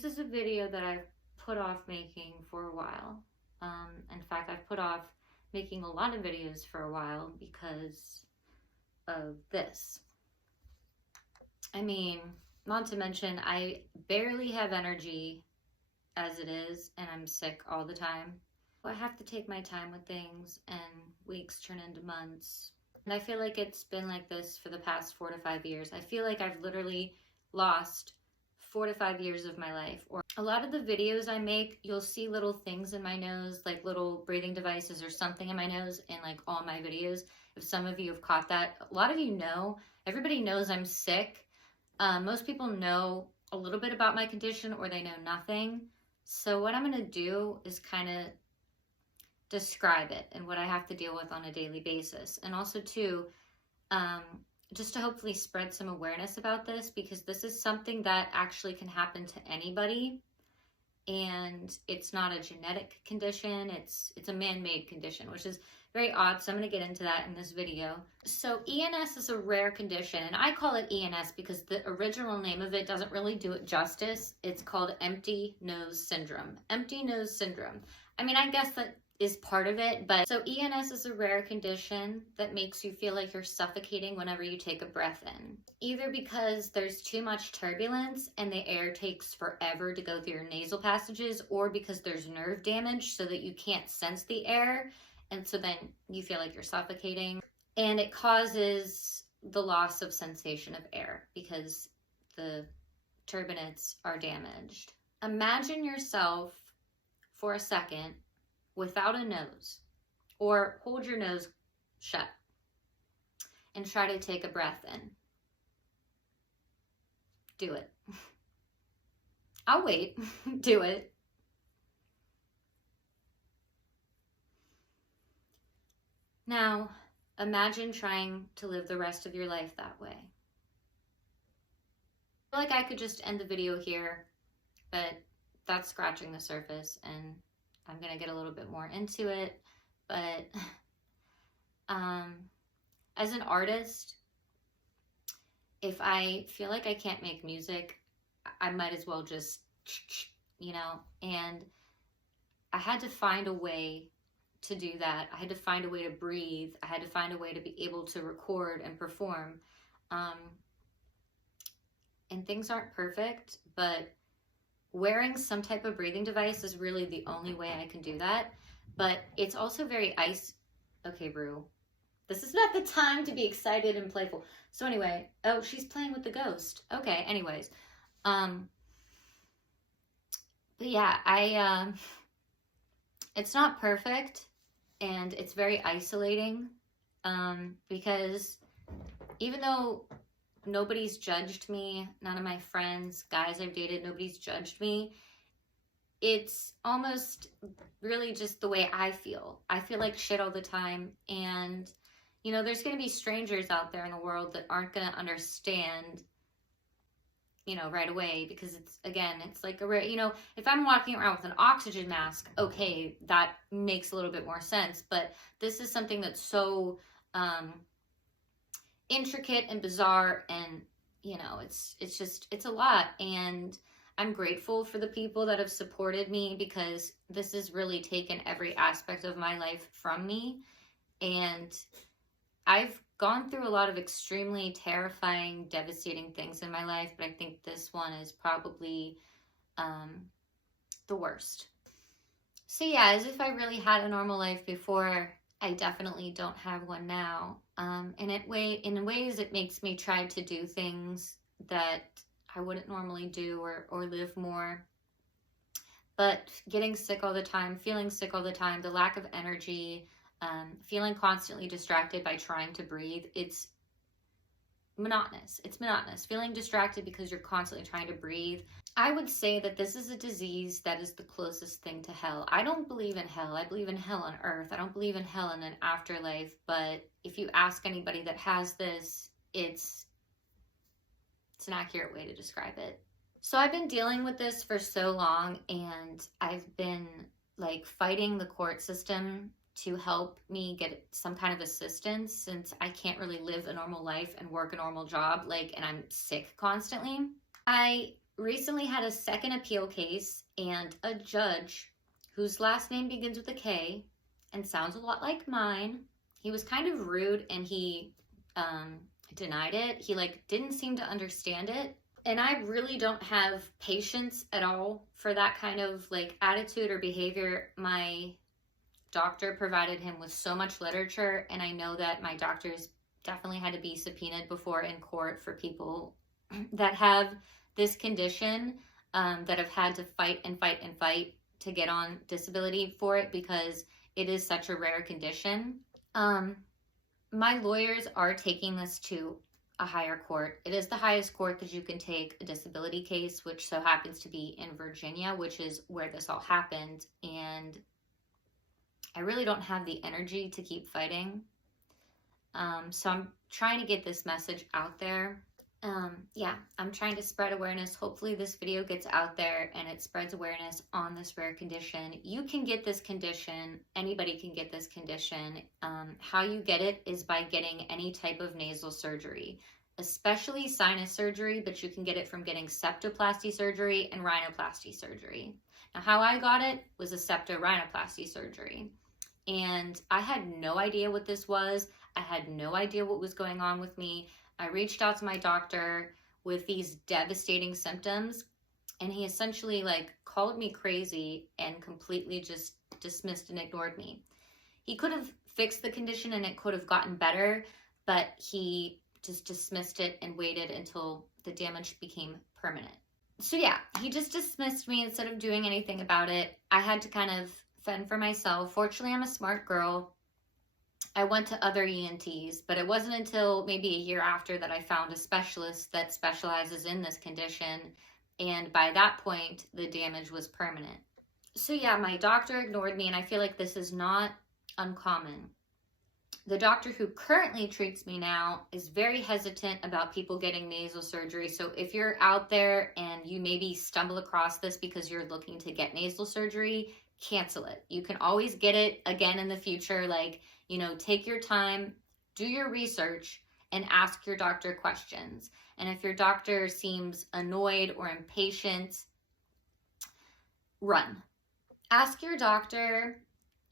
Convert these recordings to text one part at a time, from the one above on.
This is a video that I've put off making for a while. In fact, I've put off making a lot of videos for a while because of this. I mean, not to mention, I barely have energy as it is, and I'm sick all the time. I have to take my time with things, and weeks turn into months. And I feel like it's been like this for the past 4 to 5 years. I feel like I've literally lost 4 to 5 years of my life. Or a lot of the videos I make, you'll see little things in my nose, like little breathing devices or something in my nose in like all my videos. If some of you have caught that, a lot of you know, everybody knows I'm sick. Most people know a little bit about my condition or they know nothing. So what I'm gonna do is kind of describe it and what I have to deal with on a daily basis. And also too, just to hopefully spread some awareness about this, because this is something that actually can happen to anybody, and it's not a genetic condition, it's a man-made condition, which is very odd, so I'm going to get into that in this video. So ENS is a rare condition, and I call it ENS because the original name of it doesn't really do it justice. It's called empty nose syndrome. Empty nose syndrome. I mean, I guess that is part of it, but so ENS is a rare condition that makes you feel like you're suffocating whenever you take a breath in. Either because there's too much turbulence and the air takes forever to go through your nasal passages, or because there's nerve damage so that you can't sense the air, and so then you feel like you're suffocating. And it causes the loss of sensation of air because the turbinates are damaged. Imagine yourself for a second without a nose, or hold your nose shut and try to take a breath in. Do it. I'll wait. Do it. Now, imagine trying to live the rest of your life that way. I feel like I could just end the video here, but that's scratching the surface, and I'm going to get a little bit more into it. But as an artist, if I feel like I can't make music, I might as well just, you know, and I had to find a way to do that. I had to find a way to breathe. I had to find a way to be able to record and perform. And things aren't perfect, but wearing some type of breathing device is really the only way I can do that. But it's also very okay, Brew. This is not the time to be excited and playful. So anyway, oh, she's playing with the ghost. Okay, anyways. But yeah, it's not perfect, and it's very isolating, because even though nobody's judged me, none of my friends, guys I've dated, nobody's judged me, it's almost really just the way I feel. I feel like shit all the time, and you know, there's going to be strangers out there in the world that aren't going to understand, you know, right away, because it's like you know, if I'm walking around with an oxygen mask, okay, that makes a little bit more sense, but this is something that's so intricate and bizarre, and you know, it's a lot. And I'm grateful for the people that have supported me, because this has really taken every aspect of my life from me, and I've gone through a lot of extremely terrifying, devastating things in my life, but I think this one is probably the worst. So yeah, as if I really had a normal life before, I definitely don't have one now. And in ways it makes me try to do things that I wouldn't normally do, or live more. But getting sick all the time, feeling sick all the time, the lack of energy, feeling constantly distracted by trying to breathe, it's monotonous. It's monotonous. Feeling distracted because you're constantly trying to breathe. I would say that this is a disease that is the closest thing to hell. I don't believe in hell. I believe in hell on earth. I don't believe in hell in an afterlife. But if you ask anybody that has this, it's an accurate way to describe it. So I've been dealing with this for so long, and I've been like fighting the court system to help me get some kind of assistance, since I can't really live a normal life and work a normal job, and I'm sick constantly. I recently had a second appeal case, and a judge whose last name begins with a K and sounds a lot like mine, he was kind of rude, and he denied it. He like didn't seem to understand it. And I really don't have patience at all for that kind of like attitude or behavior. My doctor provided him with so much literature, and I know that my doctors definitely had to be subpoenaed before in court for people that have this condition, that have had to fight and fight and fight to get on disability for it, because it is such a rare condition. My lawyers are taking this to a higher court. It is the highest court that you can take a disability case, which so happens to be in Virginia, which is where this all happened. And I really don't have the energy to keep fighting. So I'm trying to get this message out there. Yeah, I'm trying to spread awareness. Hopefully this video gets out there and it spreads awareness on this rare condition. You can get this condition. Anybody can get this condition. How you get it is by getting any type of nasal surgery, especially sinus surgery, but you can get it from getting septoplasty surgery and rhinoplasty surgery. Now, how I got it was a septorhinoplasty surgery. And I had no idea what this was. I had no idea what was going on with me. I reached out to my doctor with these devastating symptoms, and he essentially like called me crazy and completely just dismissed and ignored me. He could have fixed the condition and it could have gotten better, but he just dismissed it and waited until the damage became permanent. So yeah, he just dismissed me instead of doing anything about it. I had to kind of fend for myself. Fortunately, I'm a smart girl. I went to other ENTs, but it wasn't until maybe a year after that I found a specialist that specializes in this condition. And by that point, the damage was permanent. So yeah, my doctor ignored me, and I feel like this is not uncommon. The doctor who currently treats me now is very hesitant about people getting nasal surgery. So if you're out there and you maybe stumble across this because you're looking to get nasal surgery, cancel it. You can always get it again in the future. Like, you know, take your time, do your research, and ask your doctor questions. And if your doctor seems annoyed or impatient, run. Ask your doctor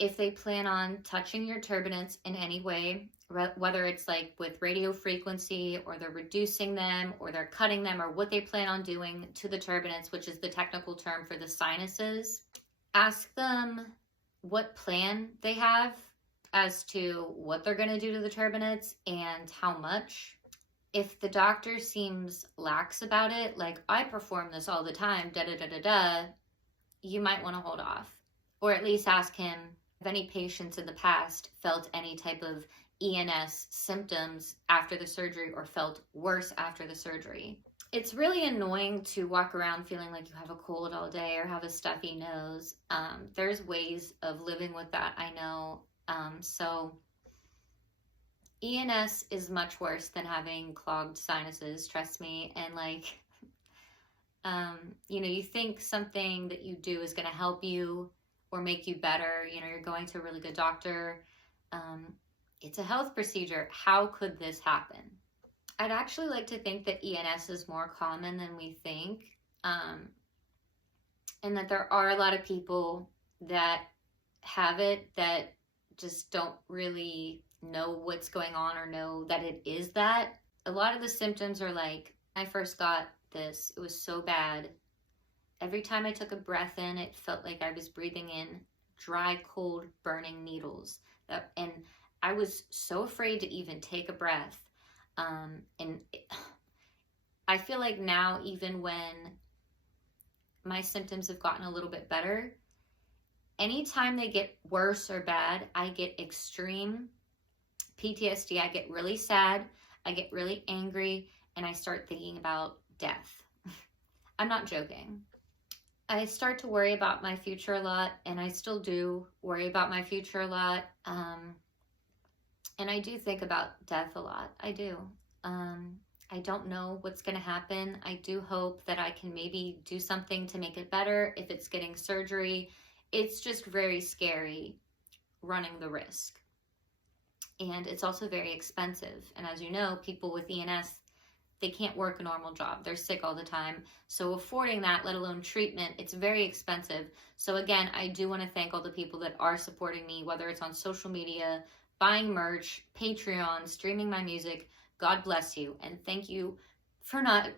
if they plan on touching your turbinates in any way, whether it's like with radio frequency, or they're reducing them, or they're cutting them, or what they plan on doing to the turbinates, which is the technical term for the sinuses. Ask them what plan they have as to what they're going to do to the turbinates and how much. If the doctor seems lax about it, like, I perform this all the time, you might want to hold off. Or at least ask him if any patients in the past felt any type of ENS symptoms after the surgery or felt worse after the surgery. It's really annoying to walk around feeling like you have a cold all day or have a stuffy nose. There's ways of living with that, I know. So ENS is much worse than having clogged sinuses, trust me. And like, you know, you think something that you do is going to help you or make you better. You know, you're going to a really good doctor. It's a health procedure. How could this happen? I'd actually like to think that ENS is more common than we think. And that there are a lot of people that have it that just don't really know what's going on or know that it is that. A lot of the symptoms are like, I first got this, it was so bad. Every time I took a breath in, it felt like I was breathing in dry, cold, burning needles. And I was so afraid to even take a breath. I feel like now, even when my symptoms have gotten a little bit better, anytime they get worse or bad, I get extreme PTSD. I get really sad, I get really angry, and I start thinking about death. I'm not joking. I start to worry about my future a lot, and I still do worry about my future a lot. And I do think about death a lot. I do. I don't know what's going to happen. I do hope that I can maybe do something to make it better. If it's getting surgery, it's just very scary running the risk. And it's also very expensive. And as you know, people with ENS, they can't work a normal job. They're sick all the time. So affording that, let alone treatment, it's very expensive. So again, I do want to thank all the people that are supporting me, whether it's on social media, buying merch, Patreon, streaming my music. God bless you. And thank you for not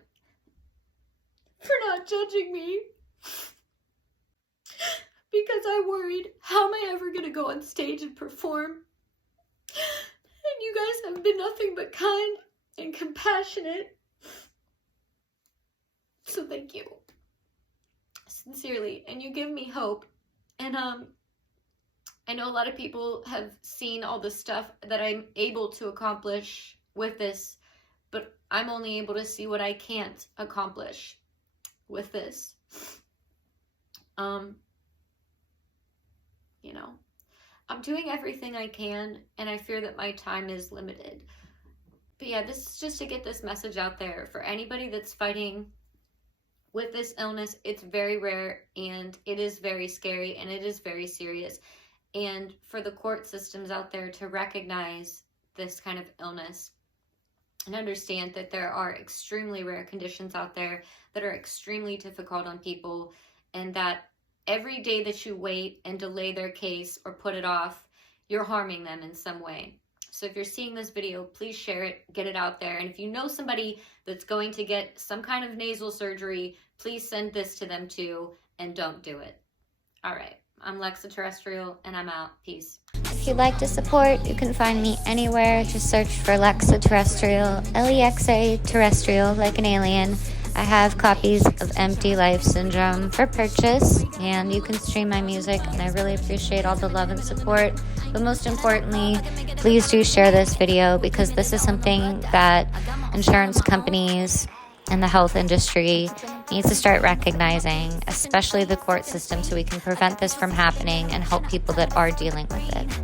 judging me. Because I worried, how am I ever going to go on stage and perform? And you guys have been nothing but kind and compassionate. So thank you. Sincerely. And you give me hope. And I know a lot of people have seen all the stuff that I'm able to accomplish with this, but I'm only able to see what I can't accomplish with this. You know, I'm doing everything I can, and I fear that my time is limited. But yeah, this is just to get this message out there for anybody that's fighting with this illness. It's very rare, and it is very scary, and it is very serious. And for the court systems out there to recognize this kind of illness and understand that there are extremely rare conditions out there that are extremely difficult on people, and that every day that you wait and delay their case or put it off, you're harming them in some way. So if you're seeing this video, please share it, get it out there. And if you know somebody that's going to get some kind of nasal surgery, please send this to them too, and don't do it. All right, I'm Lexa Terrestrial, and I'm out. Peace. If you'd like to support, you can find me anywhere. Just search for Lexa Terrestrial, Lexa Terrestrial, like an alien. I have copies of Empty Life Syndrome for purchase, and you can stream my music, and I really appreciate all the love and support. But most importantly, please do share this video, because this is something that insurance companies and the health industry needs to start recognizing, especially the court system, so we can prevent this from happening and help people that are dealing with it.